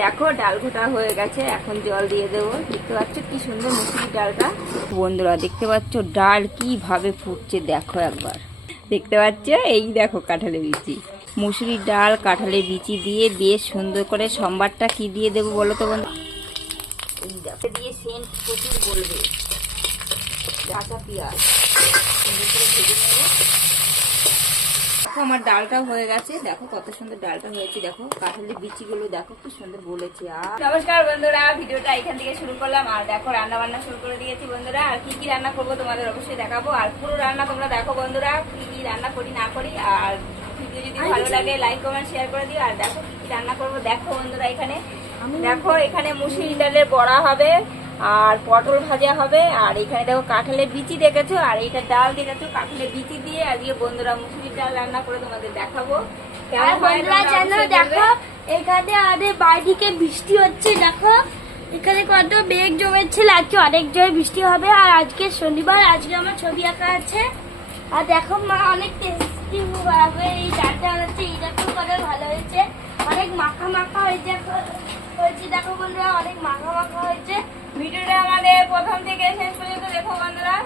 দেখো, ডাল ঘোটা হয়ে গেছে। এখন জল দিয়ে দেবো। দেখতে পাচ্ছ কি সুন্দর মুসুরি ডালটা। বন্ধুরা, দেখতে পাচ্ছ ডাল কীভাবে ফুটছে, দেখো একবার। দেখতে পাচ্ছ? এই দেখো কাঁঠালের বিচি। মুসুরির ডাল, কাঁঠালের বিচি দিয়ে বেশ সুন্দর করে সম্বারটা কি দিয়ে দেবো বলো তো বন্ধু? দিয়ে সেন্ট প্রচুর বলবে কাঁচা পেঁয়াজ। দেখো আমার ডালটা হয়ে গেছে। দেখো কত সুন্দর ডালটা হয়েছে। দেখো কাঁঠালের বিচিগুলো দেখো কি সুন্দর বলেছে। আর নমস্কার বন্ধুরা ভিডিওটা এখান থেকে শুরু করলাম। আর দেখো রান্না বান্না শুরু করে দিয়েছি বন্ধুরা। আর কি কি রান্না করব তোমাদের অবশ্যই দেখাবো। আর পুরো রান্না তোমরা দেখো বন্ধুরা কি কি রান্না করি না করি। আর ভিডিও যদি ভালো লাগে লাইক কমেন্ট শেয়ার করে দিও। আর দেখো কি কি রান্না করব। দেখো বন্ধুরা এখানে। দেখো এখানে মুসুরি ডালের বড়া হবে। আর পটল ভাজা হবে আর এখানে দেখো কাঁঠালের বিচি দেখেছ আর এইটা ডাল দেখেছ কাঁঠালের বিচি দিয়ে আজকে বন্ধুরা মুসুরির ডাল রান্না করে তোমাদের দেখাবো। দেখো। এখানে আমাদের বৃষ্টি হচ্ছে দেখো। এখানে কত মেঘ জমেছে আজকে অনেক জোরে বৃষ্টি হবে আর আজকে শনিবার আজকে আমার ছবি আঁকা আছে। আর দেখো মা অনেক টেস্টি হবে এই ডালটা হচ্ছে এই দেখো কত ভালো হয়েছে। অনেক মাখা মাখা হয়েছে হয়েছে দেখো বন্ধুরা অনেক মাখা মাখা ভিডিওটা আমাদের প্রথম থেকে শেষ পর্যন্ত দেখো বন্ধুরা।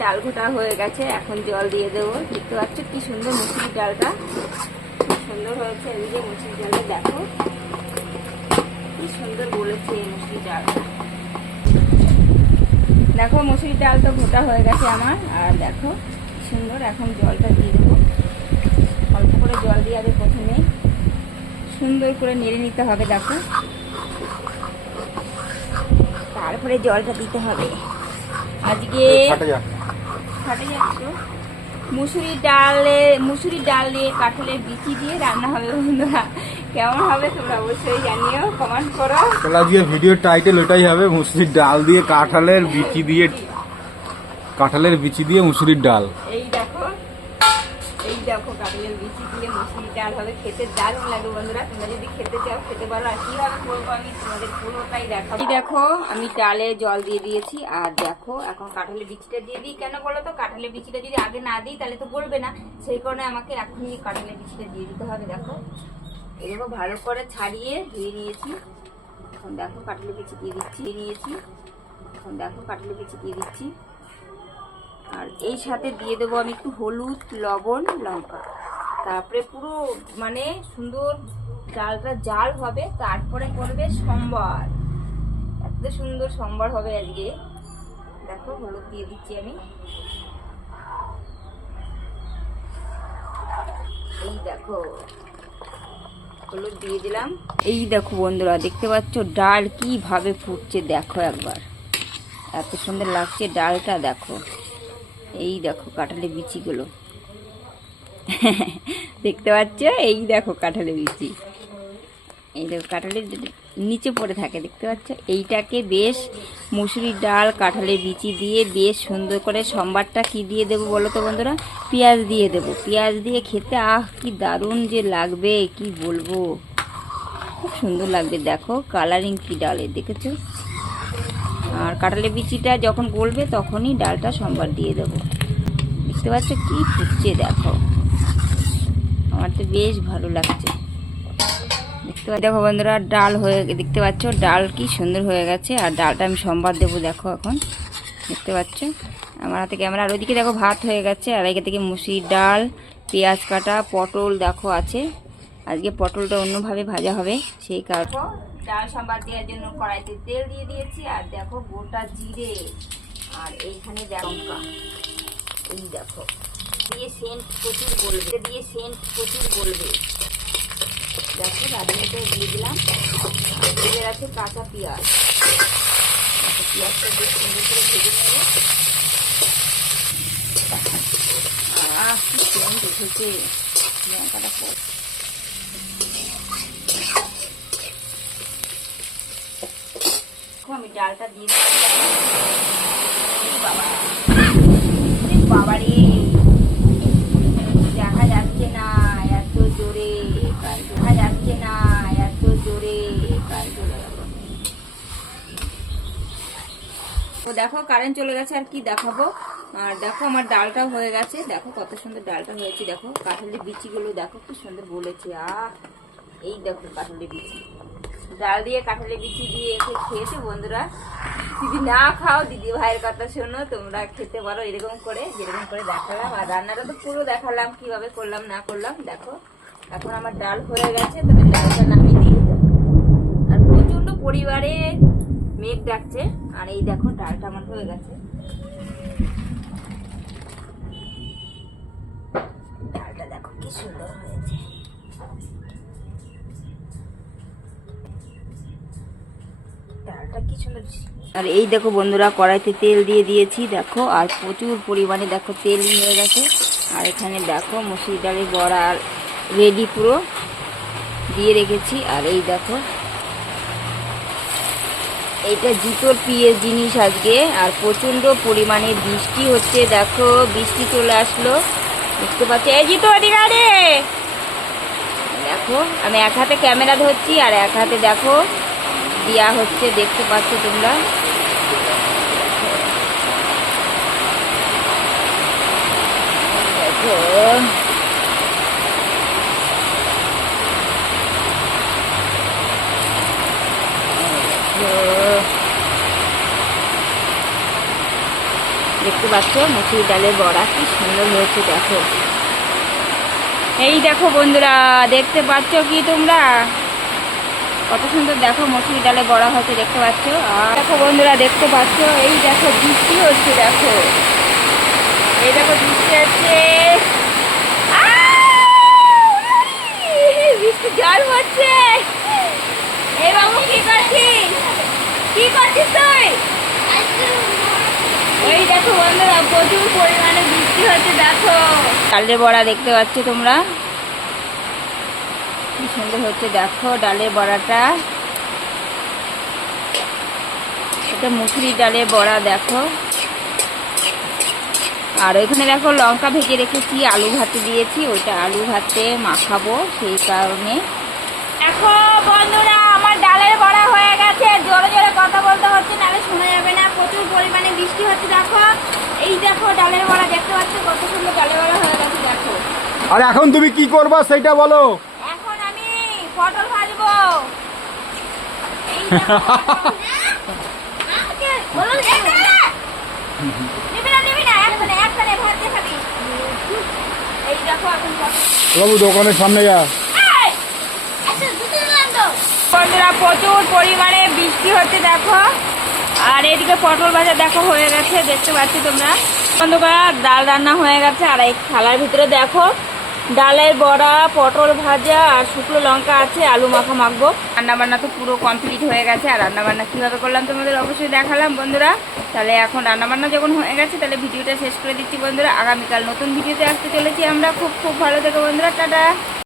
ডাল ঘোটা হয়ে গেছে, এখন জল দিয়ে দেবো। দেখতে পাচ্ছ কি সুন্দর মুসুরি ডালটা? সুন্দর হয়েছে, এই যে মুসুরি ডালটা দেখো। কি সুন্দর বলেছে এই মুসুরি ডালটা। দেখো, মুসুরি ডাল তো ঘোটা হয়ে গেছে আমার, আর দেখো সুন্দর, এখন জলটা দিয়ে দেবো। অল্প করে জল দিয়ে আগে প্রথমে সুন্দর করে নেড়ে নিতে হবে, দেখো। তারপরে জলটা দিতে হবে। আজকে মুসুরি ডালে মুসুরি ডাল দিয়ে কাঁঠালের বিচি দিয়ে রান্না হবে বন্ধুরা। কেমন হবে তোমরা অবশ্যই জানিও কমেন্ট করো। তাহলে আজকে ভিডিওর টাইটেল ওটাই হবে মুসুরির ডাল দিয়ে কাঁঠালের বিচি দিয়ে কাঁঠালের বিচি দিয়ে মুসুরির ডাল। এই দেখো কাঁঠালের বিচি দিয়ে মুসুরি ডাল হবে খেতে দারুণ লাগে বন্ধুরা। তোমরা যদি খেতে চাও, খেতে পারো। আর কীভাবে করব আমি তোমাদের পুরোটাই দেখাবো। দেখো, আমি ডালে জল দিয়ে দিয়েছি। আর দেখো, এখন কাঁঠালের বিচিটা দিয়ে দিই। কেন বলো তো? কাঁঠালের বিচিটা যদি আগে না দিই, তাহলে তো গলবে না। সেই কারণে আমাকে এখনই কাঁঠালের বিচিটা দিয়ে দিতে হবে, দেখো। এগুলো ভালো করে ছাড়িয়ে ধুয়ে নিয়েছি। এখন দেখো, কাঁঠালের বিচি দিয়ে দিচ্ছি। নিয়েছি। এখন দেখো, কাঁঠালের বিচি দিয়ে দিচ্ছি। আর এই সাথে দিয়ে দেবো আমি একটু হলুদ, লবণ, লঙ্কা। তারপরে পুরো মানে সুন্দর ডালটা জাল হবে, তারপরে করবে সম্বার। এত সুন্দর সম্বার হবে আজকে। দেখো, হলুদ দিয়ে দিচ্ছি আমি। এই দেখো, হলুদ দিয়ে দিলাম। এই দেখো বন্ধুরা, দেখতে পাচ্ছ ডাল কীভাবে ফুটছে, দেখো একবার। এত সুন্দর লাগছে ডালটা, দেখো। এই দেখো কাঁঠালের বিচিগুলো। দেখতে পাচ্ছ? এই দেখো কাঁঠালের বিচি। এই দেখো কাঁঠালের নিচে পড়ে থাকে, দেখতে পাচ্ছ? এইটাকে বেশ মুসুরির ডাল কাঁঠালের বিচি দিয়ে বেশ সুন্দর করে সম্বারটা কি দিয়ে দেবো বলো তো বন্ধুরা? পেঁয়াজ দিয়ে দেবো। পেঁয়াজ দিয়ে খেতে আহ, কি দারুণ যে লাগবে, কি বলব? খুব সুন্দর লাগবে। দেখো কালারিং কি ডালের দেখেছ? আর কাঁঠালের বিচিটা যখন গলবে তখনই ডালটা সম্বার দিয়ে দেবো। দেখতে পাচ্ছ কি ফুটছে দেখো। আমার তো বেশ ভালো লাগছে। দেখতে পাচ্ছ দেখো বন্ধুরা, ডাল হয়ে দেখতে পাচ্ছ? ডাল কি সুন্দর হয়ে গেছে। আর ডালটা আমি সম্বার দেবো দেখো এখন। দেখতে পাচ্ছ? আমার হাতে ক্যামেরা। আর ওইদিকে দেখো ভাত হয়ে গেছে। আর এদিকে থেকে মুসির ডাল, পেঁয়াজ কাটা, পটল দেখো আছে। আজকে পটলটা অন্যভাবে ভাজা হবে। সেই কারণে ডাল সাম্বার দেওয়ার জন্য কড়াইতে তেল দিয়ে দিয়েছি, আর দেখো গোটা জিরে। আর এইখানে লঙ্কা। এই দেখো। দিয়ে সেন্ট প্রচুর বলবে দিয়ে সেন্ট প্রচুর বলবে দেখো রাঁধুনিটা দিয়ে দিলাম। আর এদের আছে কাঁচা পেঁয়াজ। পেঁয়াজটা বেশ সুন্দর করে ভেজে নেব। আহ, কি সেন্ট উঠেছে লঙ্কাটা পর দেখো আমি ডালটা দিয়ে বাবা দেখা যাচ্ছে না, এত জোরে। দেখা যাচ্ছে না, এত জোরে। ও দেখো কারেন্ট চলে গেছে, আর কি দেখাবো? আর দেখো, আমার ডালটা হয়ে গেছে। দেখো, কত সুন্দর ডালটা হয়েছে। দেখো, কাঁঠালের বিচিগুলো দেখো, কি সুন্দর বলেছে। আহ! এই দেখো, কাঁঠালের বিচি। ডাল দিয়ে, কাঁঠালে বিচি দিয়ে এসে খেয়েছো বন্ধুরা। যদি না খাও, দিদি ভাইয়ের কথা শোনো, তোমরা খেতে পারো এরকম করে, যেরকম করে দেখালাম। আর রান্নাটা তো পুরো দেখালাম, কীভাবে করলাম, না করলাম, দেখো। এখন আমার ডাল হয়ে গেছে, তবে ডালটা নামিয়ে দিই। আর প্রচণ্ড পরিবারে মেঘ ডাকছে, আর এই দেখো, ডালটা আমার হয়ে গেছে। আর এই দেখো বন্ধুরা, কড়াইতে তেল দিয়ে দিয়েছি, দেখো, আর প্রচুর পরিমাণে দেখো তেল হয়ে গেছে। আর এখানে দেখো মুসুরি ডালের বড়া রেডি পুরো দিয়ে রেখেছি। আর এই দেখো, এইটা জুতোর পিয়ের জিনিস আজকে, আর প্রচণ্ড পরিমাণে বৃষ্টি হচ্ছে, দেখো, বৃষ্টি চলে আসলো। দেখতে পাচ্ছি, এই জুতো দেখো, আমি এক হাতে ক্যামেরা ধরছি, আর এক হাতে দেখো দেওয়া হচ্ছে, দেখতে পাচ্ছ তোমরা। দেখো। দেখতে পাচ্ছ মুসুর ডালের বড়া, কি সুন্দর হয়েছে, দেখো। এই দেখো বন্ধুরা, দেখতে পাচ্ছ কি তোমরা? কত সুন্দর দেখো মসুরি ডালে বড়া হয়েছে, দেখতে পাচ্ছ? আর দেখো বন্ধুরা, দেখতে পাচ্ছ? এই দেখো বৃষ্টি হচ্ছে, দেখো। এই দেখো বৃষ্টি হচ্ছে। আহ! বৃষ্টি জল হচ্ছে। এই বাবু, কি করছিস? কি করছিস তুই? ওই দেখো বন্ধুরা, প্রচুর পরিমাণে বৃষ্টি হচ্ছে, দেখো। ডালের বড়া দেখতে পাচ্ছ তোমরা? কি সুন্দর হচ্ছে, দেখো ডালের বড়াটা। এটা মুসুরি ডালের বড়া, দেখো। আর ওইখানে দেখো লঙ্কা ভেজে রেখেছি, আলু ভাতে দিয়েছি, ওইটা আলু ভাতে মাখাবো সেই কারণে। দেখো বন্ধুরা, আমার ডালের বড়া হয়ে গেছে, জোরে জোরে কথা বলতে হচ্ছে, নাহলে শোনা যাবে না, প্রচুর পরিমাণে বৃষ্টি হচ্ছে, দেখো। এই দেখো ডালের বড়া, দেখতে পাচ্ছ কত সুন্দর ডালের বড়া হয়ে গেছে, দেখো। আর এখন তুমি কি করবা, সেটা বলো। পটল ভাজবো। বাবু দোকানের সামনে যা! আচ্ছা। বন্ধুরা প্রচুর পরিমাণে বৃষ্টি হচ্ছে দেখো আর এদিকে পটল ভাজা দেখো হয়ে গেছে দেখতে পাচ্ছি তোমরা বন্ধুরা ডাল রান্না হয়ে গেছে আর এই থালার ভিতরে দেখো ডালের বড়া, পটল ভাজা আর শুকনো লঙ্কা আছে, আলু মাখা মাখবো। রান্নাবান্না তো পুরো কমপ্লিট হয়ে গেছে, আর রান্নাবান্না কীভাবে করলাম তোমাদের অবশ্যই দেখালাম বন্ধুরা। তাহলে এখন রান্নাবান্না যখন হয়ে গেছে, তাহলে ভিডিওটা শেষ করে দিচ্ছি বন্ধুরা। আগামীকাল নতুন ভিডিওতে আসতে চলেছি আমরা। খুব খুব ভালো থেকে বন্ধুরা, টাটা।